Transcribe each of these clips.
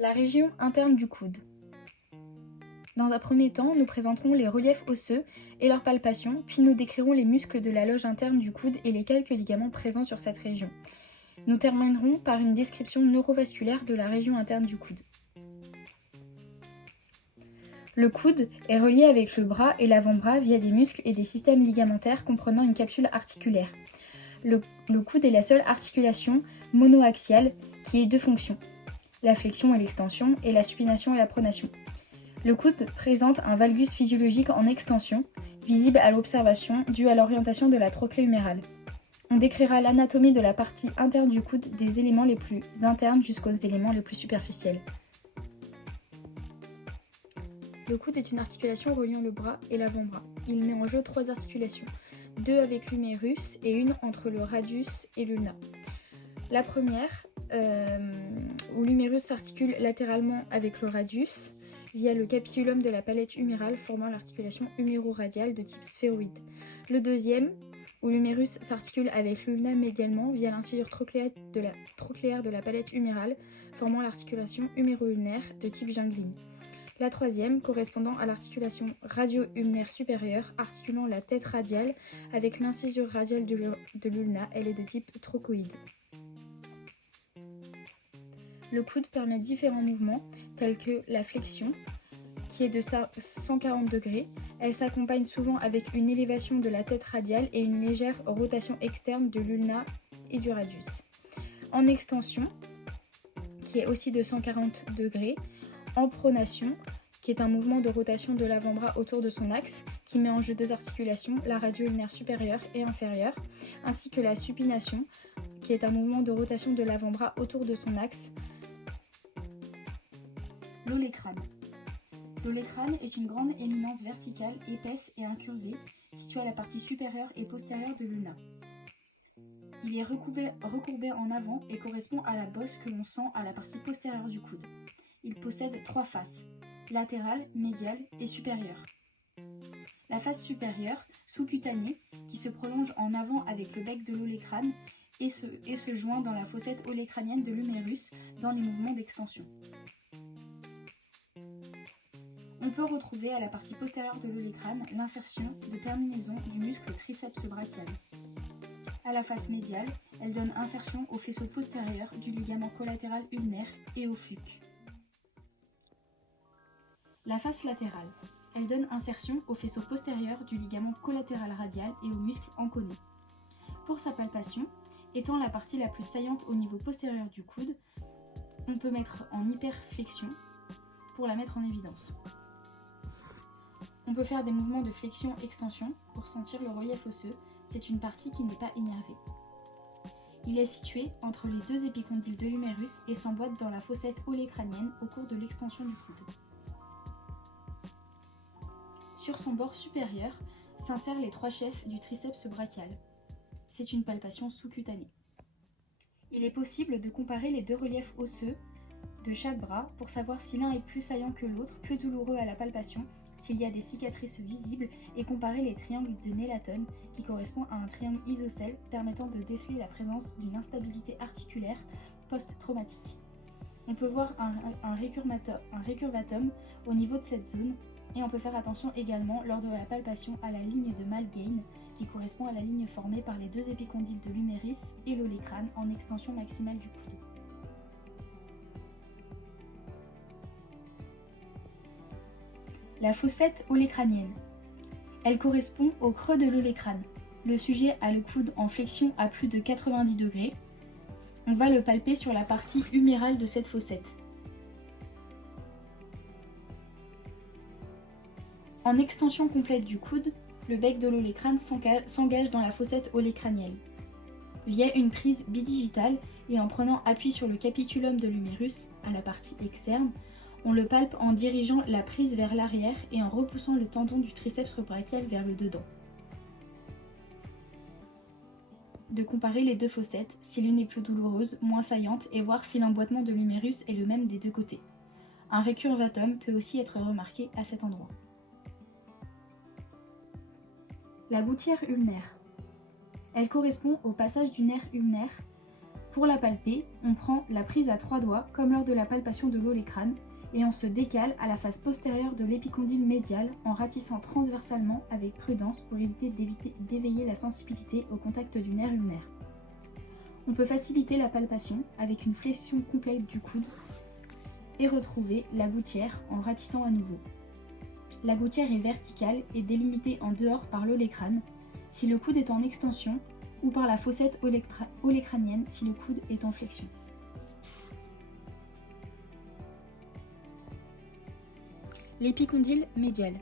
La région interne du coude. Dans un premier temps, nous présenterons les reliefs osseux et leur palpation, puis nous décrirons les muscles de la loge interne du coude et les quelques ligaments présents sur cette région. Nous terminerons par une description neurovasculaire de la région interne du coude. Le coude est relié avec le bras et l'avant-bras via des muscles et des systèmes ligamentaires comprenant une capsule articulaire. Le coude est la seule articulation monoaxiale qui ait deux fonctions, la flexion et l'extension, et la supination et la pronation. Le coude présente un valgus physiologique en extension, visible à l'observation, dû à l'orientation de la trochlée humérale. On décrira l'anatomie de la partie interne du coude des éléments les plus internes jusqu'aux éléments les plus superficiels. Le coude est une articulation reliant le bras et l'avant-bras. Il met en jeu trois articulations, deux avec l'humérus et une entre le radius et l'ulna. La première, où l'humérus s'articule latéralement avec le radius, via le capitulum de la palette humérale formant l'articulation huméro-radiale de type sphéroïde. Le deuxième, où l'humérus s'articule avec l'ulna médialement via l'incisure trochléaire de la palette humérale formant l'articulation huméro-ulnaire de type jungline. La troisième, correspondant à l'articulation radio-ulnaire supérieure, articulant la tête radiale avec l'incisure radiale de l'ulna, elle est de type trochoïde. Le coude permet différents mouvements, tels que la flexion, qui est de 140 degrés. Elle s'accompagne souvent avec une élévation de la tête radiale et une légère rotation externe de l'ulna et du radius. En extension, qui est aussi de 140 degrés. En pronation, qui est un mouvement de rotation de l'avant-bras autour de son axe, qui met en jeu deux articulations, la radio-ulnaire supérieure et inférieure, ainsi que la supination, qui est un mouvement de rotation de l'avant-bras autour de son axe. L'olécrane. L'olécrane est une grande éminence verticale, épaisse et incurvée, située à la partie supérieure et postérieure de l'ulna. Il est recourbé en avant et correspond à la bosse que l'on sent à la partie postérieure du coude. Il possède trois faces, latérale, médiale et supérieure. La face supérieure, sous-cutanée, qui se prolonge en avant avec le bec de l'olécrane et se joint dans la fossette olécranienne de l'humérus dans les mouvements d'extension. On peut retrouver à la partie postérieure de l'olécrane l'insertion de terminaison du muscle triceps brachial. À la face médiale, elle donne insertion au faisceau postérieur du ligament collatéral ulnaire et au fuc. La face latérale, elle donne insertion au faisceau postérieur du ligament collatéral radial et au muscle enconé. Pour sa palpation, étant la partie la plus saillante au niveau postérieur du coude, on peut mettre en hyperflexion pour la mettre en évidence. On peut faire des mouvements de flexion-extension pour sentir le relief osseux, c'est une partie qui n'est pas énervée. Il est situé entre les deux épicondyles de l'humérus et s'emboîte dans la fossette olécranienne au cours de l'extension du coude. Sur son bord supérieur s'insèrent les trois chefs du triceps brachial. C'est une palpation sous-cutanée. Il est possible de comparer les deux reliefs osseux de chaque bras pour savoir si l'un est plus saillant que l'autre, plus douloureux à la palpation, s'il y a des cicatrices visibles, et comparer les triangles de Nélaton qui correspond à un triangle isocèle permettant de déceler la présence d'une instabilité articulaire post-traumatique. On peut voir un récurvatum au niveau de cette zone, et on peut faire attention également lors de la palpation à la ligne de Malgame qui correspond à la ligne formée par les deux épicondyles de l'humérus et l'olécrane en extension maximale du coude. La fossette olécranienne. Elle correspond au creux de l'olécrane. Le sujet a le coude en flexion à plus de 90 degrés. On va le palper sur la partie humérale de cette fossette. En extension complète du coude, le bec de l'olécrane s'engage dans la fossette olécranienne. Via une prise bidigitale et en prenant appui sur le capitulum de l'humérus, à la partie externe, on le palpe en dirigeant la prise vers l'arrière et en repoussant le tendon du triceps brachial vers le dedans. De comparer les deux fossettes, si l'une est plus douloureuse, moins saillante, et voir si l'emboîtement de l'humérus est le même des deux côtés. Un récurvatum peut aussi être remarqué à cet endroit. La gouttière ulnaire. Elle correspond au passage du nerf ulnaire Pour la palper, on prend la prise à 3 doigts comme lors de la palpation de l'olécrane et on se décale à la face postérieure de l'épicondyle médial en ratissant transversalement avec prudence pour éviter d'éveiller la sensibilité au contact du nerf ulnaire. On peut faciliter la palpation avec une flexion complète du coude et retrouver la gouttière en ratissant à nouveau. La gouttière est verticale et délimitée en dehors par l'olécrane si le coude est en extension ou par la fossette olécranienne si le coude est en flexion. L'épicondyle médial.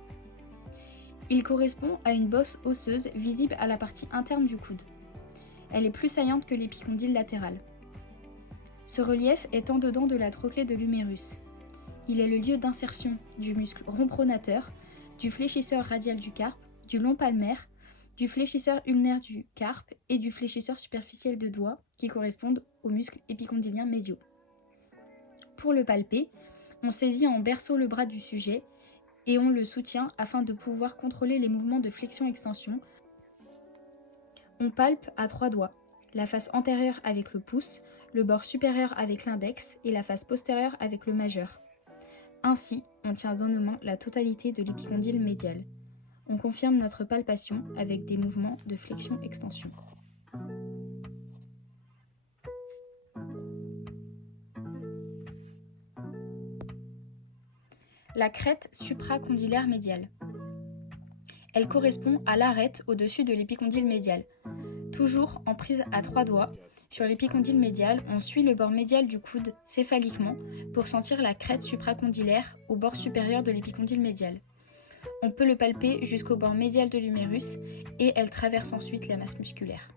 Il correspond à une bosse osseuse visible à la partie interne du coude. Elle est plus saillante que l'épicondyle latéral. Ce relief est en dedans de la trochlée de l'humérus. Il est le lieu d'insertion du muscle rond-pronateur, du fléchisseur radial du carpe, du long palmaire, du fléchisseur ulnaire du carpe et du fléchisseur superficiel de doigt qui correspondent aux muscles épicondyliens médiaux. Pour le palper, on saisit en berceau le bras du sujet et on le soutient afin de pouvoir contrôler les mouvements de flexion-extension. On palpe à 3 doigts, la face antérieure avec le pouce, le bord supérieur avec l'index et la face postérieure avec le majeur. Ainsi, on tient dans nos mains la totalité de l'épicondyle médial. On confirme notre palpation avec des mouvements de flexion-extension. La crête supracondylaire médiale. Elle correspond à l'arête au-dessus de l'épicondyle médial. Toujours en prise à 3 doigts, sur l'épicondyle médial, on suit le bord médial du coude céphaliquement pour sentir la crête supracondylaire au bord supérieur de l'épicondyle médial. On peut le palper jusqu'au bord médial de l'humérus et elle traverse ensuite la masse musculaire.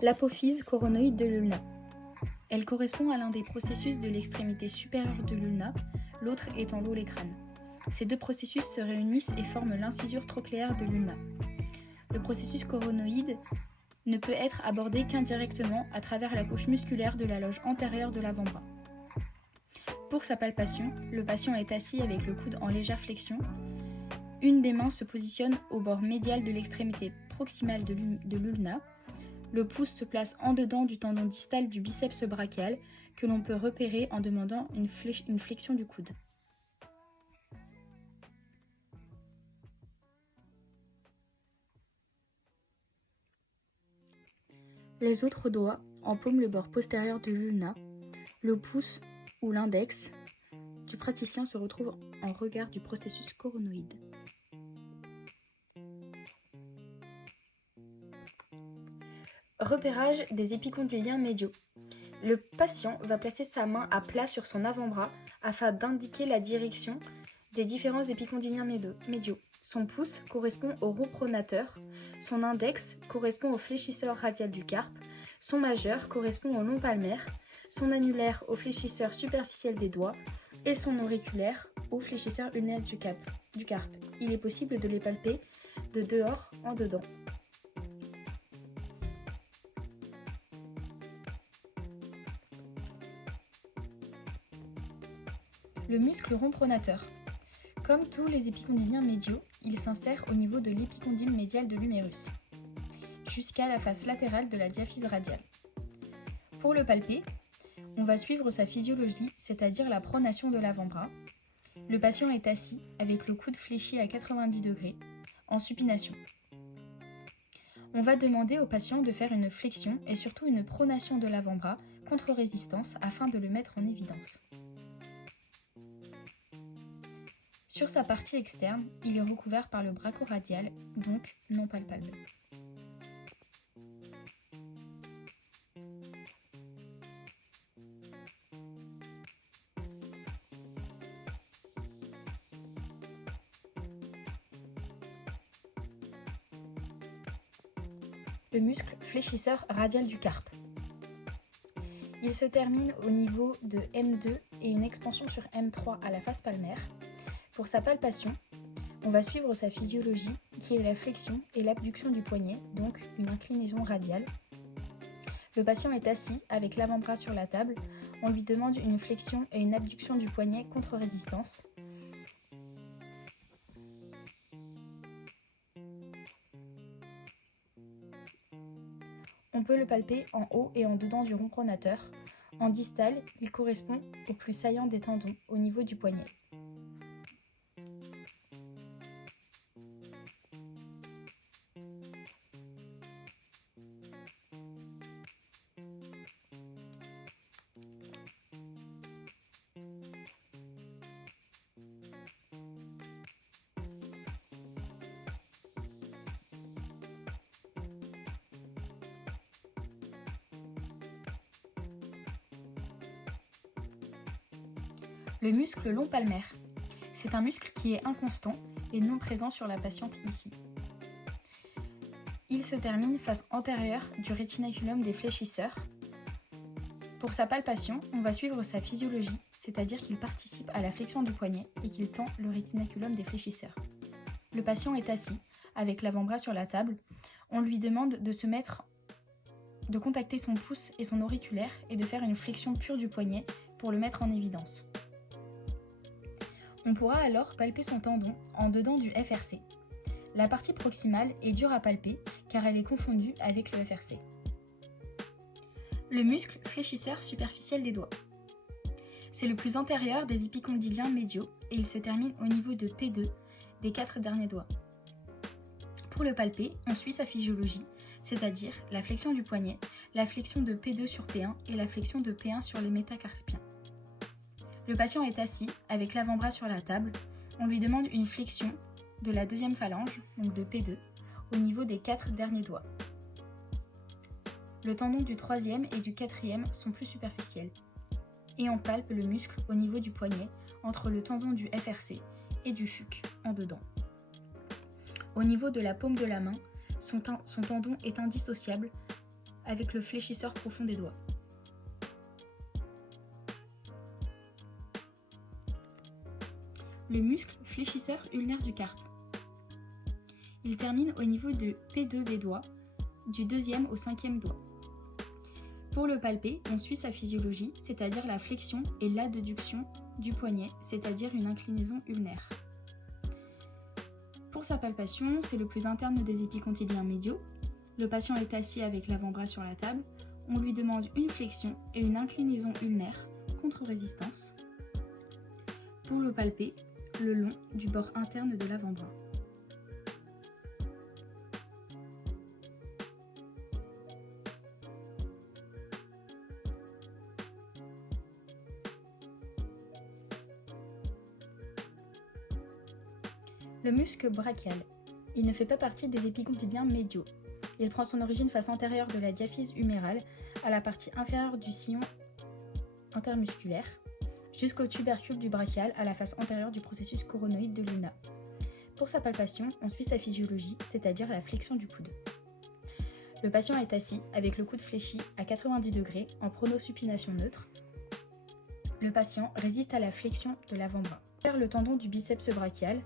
L'apophyse coronoïde de l'ulna. Elle correspond à l'un des processus de l'extrémité supérieure de l'ulna, l'autre étant l'olécrane. Ces deux processus se réunissent et forment l'incisure trochléaire de l'ulna. Le processus coronoïde ne peut être abordé qu'indirectement à travers la couche musculaire de la loge antérieure de l'avant-bras. Pour sa palpation, le patient est assis avec le coude en légère flexion. Une des mains se positionne au bord médial de l'extrémité proximale de l'ulna. Le pouce se place en dedans du tendon distal du biceps brachial que l'on peut repérer en demandant une flexion du coude. Les autres doigts empaument le bord postérieur de l'ulna. Le pouce ou l'index du praticien se retrouve en regard du processus coronoïde. Repérage des épicondyliens médiaux. Le patient va placer sa main à plat sur son avant-bras afin d'indiquer la direction des différents épicondyliens médiaux. Son pouce correspond au rond pronateur, son index correspond au fléchisseur radial du carpe, son majeur correspond au long palmaire, son annulaire au fléchisseur superficiel des doigts et son auriculaire au fléchisseur ulnaire du carpe. Il est possible de les palper de dehors en dedans. Le muscle rond pronateur. Comme tous les épicondyliens médiaux, il s'insère au niveau de l'épicondyle médial de l'humérus, jusqu'à la face latérale de la diaphyse radiale. Pour le palper, on va suivre sa physiologie, c'est-à-dire la pronation de l'avant-bras. Le patient est assis avec le coude fléchi à 90 degrés, en supination. On va demander au patient de faire une flexion et surtout une pronation de l'avant-bras contre résistance afin de le mettre en évidence. Sur sa partie externe, il est recouvert par le brachioradial, donc non palpable. Le muscle fléchisseur radial du carpe. Il se termine au niveau de M2 et une expansion sur M3 à la face palmaire. Pour sa palpation, on va suivre sa physiologie qui est la flexion et l'abduction du poignet, donc une inclinaison radiale. Le patient est assis avec l'avant-bras sur la table. On lui demande une flexion et une abduction du poignet contre résistance. On peut le palper en haut et en dedans du rond pronateur. En distal, il correspond au plus saillant des tendons, au niveau du poignet. Le muscle long palmaire. C'est un muscle qui est inconstant et non présent sur la patiente ici. Il se termine face antérieure du rétinaculum des fléchisseurs. Pour sa palpation, on va suivre sa physiologie, c'est-à-dire qu'il participe à la flexion du poignet et qu'il tend le rétinaculum des fléchisseurs. Le patient est assis, avec l'avant-bras sur la table. On lui demande de contacter son pouce et son auriculaire et de faire une flexion pure du poignet pour le mettre en évidence. On pourra alors palper son tendon en dedans du FRC. La partie proximale est dure à palper car elle est confondue avec le FRC. Le muscle fléchisseur superficiel des doigts. C'est le plus antérieur des épicondyliens médiaux et il se termine au niveau de P2 des 4 derniers doigts. Pour le palper, on suit sa physiologie, c'est-à-dire la flexion du poignet, la flexion de P2 sur P1 et la flexion de P1 sur les métacarpiens. Le patient est assis avec l'avant-bras sur la table. On lui demande une flexion de la deuxième phalange, donc de P2, au niveau des 4 derniers doigts. Le tendon du troisième et du quatrième sont plus superficiels. Et on palpe le muscle au niveau du poignet, entre le tendon du FRC et du FUC, en dedans. Au niveau de la paume de la main, son tendon est indissociable avec le fléchisseur profond des doigts. Le muscle fléchisseur ulnaire du carpe. Il termine au niveau de P2 des doigts, du deuxième au cinquième doigt. Pour le palper, on suit sa physiologie, c'est-à-dire la flexion et l'adduction du poignet, c'est-à-dire une inclinaison ulnaire. Pour sa palpation, c'est le plus interne des épicondyliens médiaux. Le patient est assis avec l'avant-bras sur la table. On lui demande une flexion et une inclinaison ulnaire contre résistance. Pour le palper, le long du bord interne de l'avant-bras. Le muscle brachial. Il ne fait pas partie des épicondyliens médiaux. Il prend son origine face antérieure de la diaphyse humérale à la partie inférieure du sillon intermusculaire, jusqu'au tubercule du brachial à la face antérieure du processus coronoïde de l'ulna. Pour sa palpation, on suit sa physiologie, c'est-à-dire la flexion du coude. Le patient est assis avec le coude fléchi à 90 degrés en pronosupination neutre. Le patient résiste à la flexion de l'avant-bras. Vers le tendon du biceps brachial,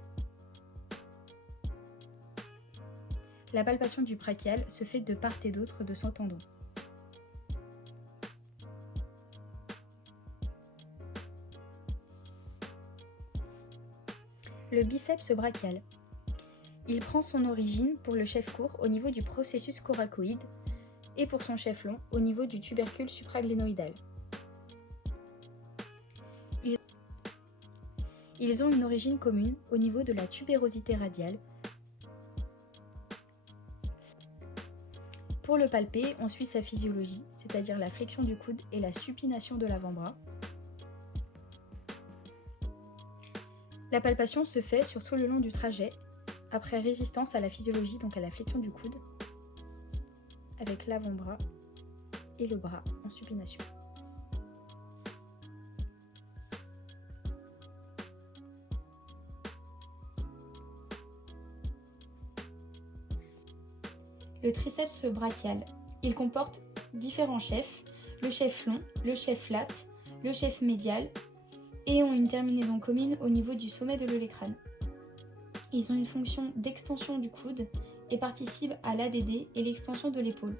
la palpation du brachial se fait de part et d'autre de son tendon. Le biceps brachial. Il prend son origine pour le chef court au niveau du processus coracoïde et pour son chef long au niveau du tubercule supraglénoïdal. Ils ont une origine commune au niveau de la tubérosité radiale. Pour le palper, on suit sa physiologie, c'est-à-dire la flexion du coude et la supination de l'avant-bras. La palpation se fait sur tout le long du trajet, après résistance à la physiologie, donc à la flexion du coude, avec l'avant-bras et le bras en supination. Le triceps brachial. Il comporte différents chefs, le chef long, le chef lat, le chef médial, et ont une terminaison commune au niveau du sommet de l'olecrâne. Ils ont une fonction d'extension du coude et participent à l'ADD et l'extension de l'épaule.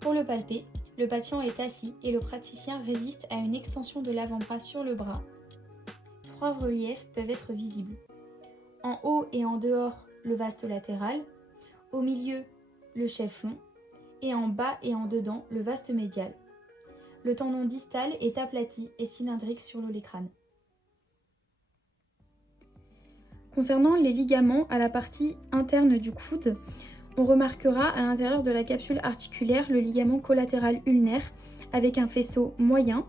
Pour le palper, le patient est assis et le praticien résiste à une extension de l'avant-bras sur le bras. 3 reliefs peuvent être visibles. En haut et en dehors, le vaste latéral. Au milieu, le chef long. et en bas et en dedans le vaste médial. Le tendon distal est aplati et cylindrique sur l'olecrâne. Concernant les ligaments à la partie interne du coude, on remarquera à l'intérieur de la capsule articulaire le ligament collatéral ulnaire avec un faisceau moyen,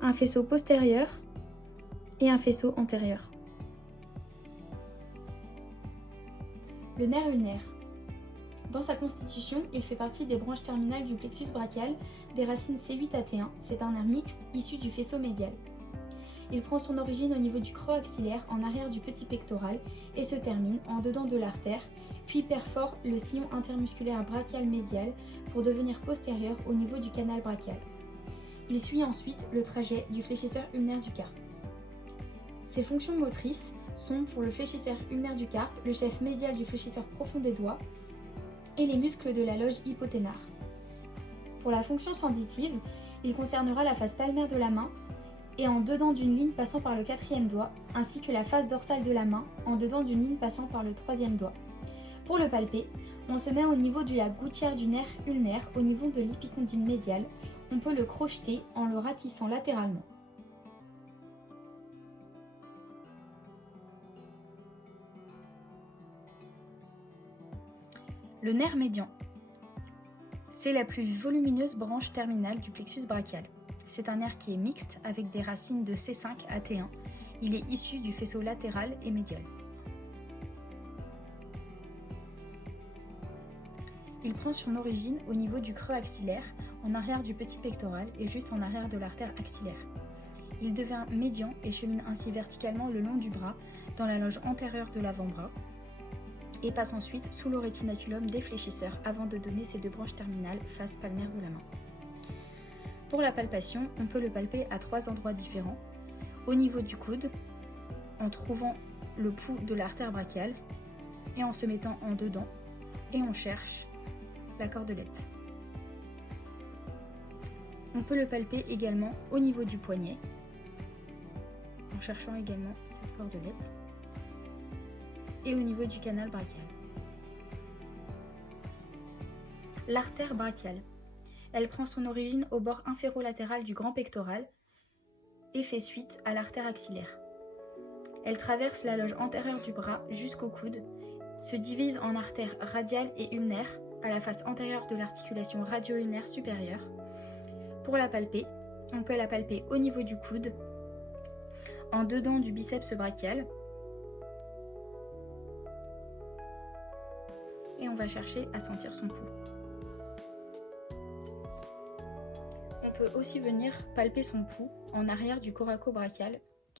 un faisceau postérieur et un faisceau antérieur. Le nerf ulnaire. Dans sa constitution, il fait partie des branches terminales du plexus brachial des racines C8 à T1. C'est un nerf mixte issu du faisceau médial. Il prend son origine au niveau du creux axillaire en arrière du petit pectoral et se termine en dedans de l'artère, puis perfore le sillon intermusculaire brachial médial pour devenir postérieur au niveau du canal brachial. Il suit ensuite le trajet du fléchisseur ulnaire du carpe. Ses fonctions motrices sont pour le fléchisseur ulnaire du carpe, le chef médial du fléchisseur profond des doigts et les muscles de la loge hypothénare. Pour la fonction sensitive, il concernera la face palmaire de la main et en dedans d'une ligne passant par le 4e doigt, ainsi que la face dorsale de la main en dedans d'une ligne passant par le 3e doigt. Pour le palper, on se met au niveau de la gouttière du nerf ulnaire, au niveau de l'épicondyle médial. On peut le crocheter en le ratissant latéralement. Le nerf médian. C'est la plus volumineuse branche terminale du plexus brachial. C'est un nerf qui est mixte avec des racines de C5 à T1. Il est issu du faisceau latéral et médial. Il prend son origine au niveau du creux axillaire, en arrière du petit pectoral et juste en arrière de l'artère axillaire. Il devient médian et chemine ainsi verticalement le long du bras, dans la loge antérieure de l'avant-bras, et passe ensuite sous le rétinaculum des fléchisseurs avant de donner ses deux branches terminales face palmaire de la main. Pour la palpation, on peut le palper à 3 endroits différents. Au niveau du coude, en trouvant le pouls de l'artère brachiale et en se mettant en dedans, et on cherche la cordelette. On peut le palper également au niveau du poignet, en cherchant également cette cordelette, et au niveau du canal brachial. L'artère brachiale. Elle prend son origine au bord inférolatéral du grand pectoral et fait suite à l'artère axillaire. Elle traverse la loge antérieure du bras jusqu'au coude, se divise en artères radiale et ulnaire à la face antérieure de l'articulation radio-ulnaire supérieure. Pour la palper, on peut la palper au niveau du coude, en dedans du biceps brachial, et on va chercher à sentir son pouls. On peut aussi venir palper son pouls en arrière du coraco-brachial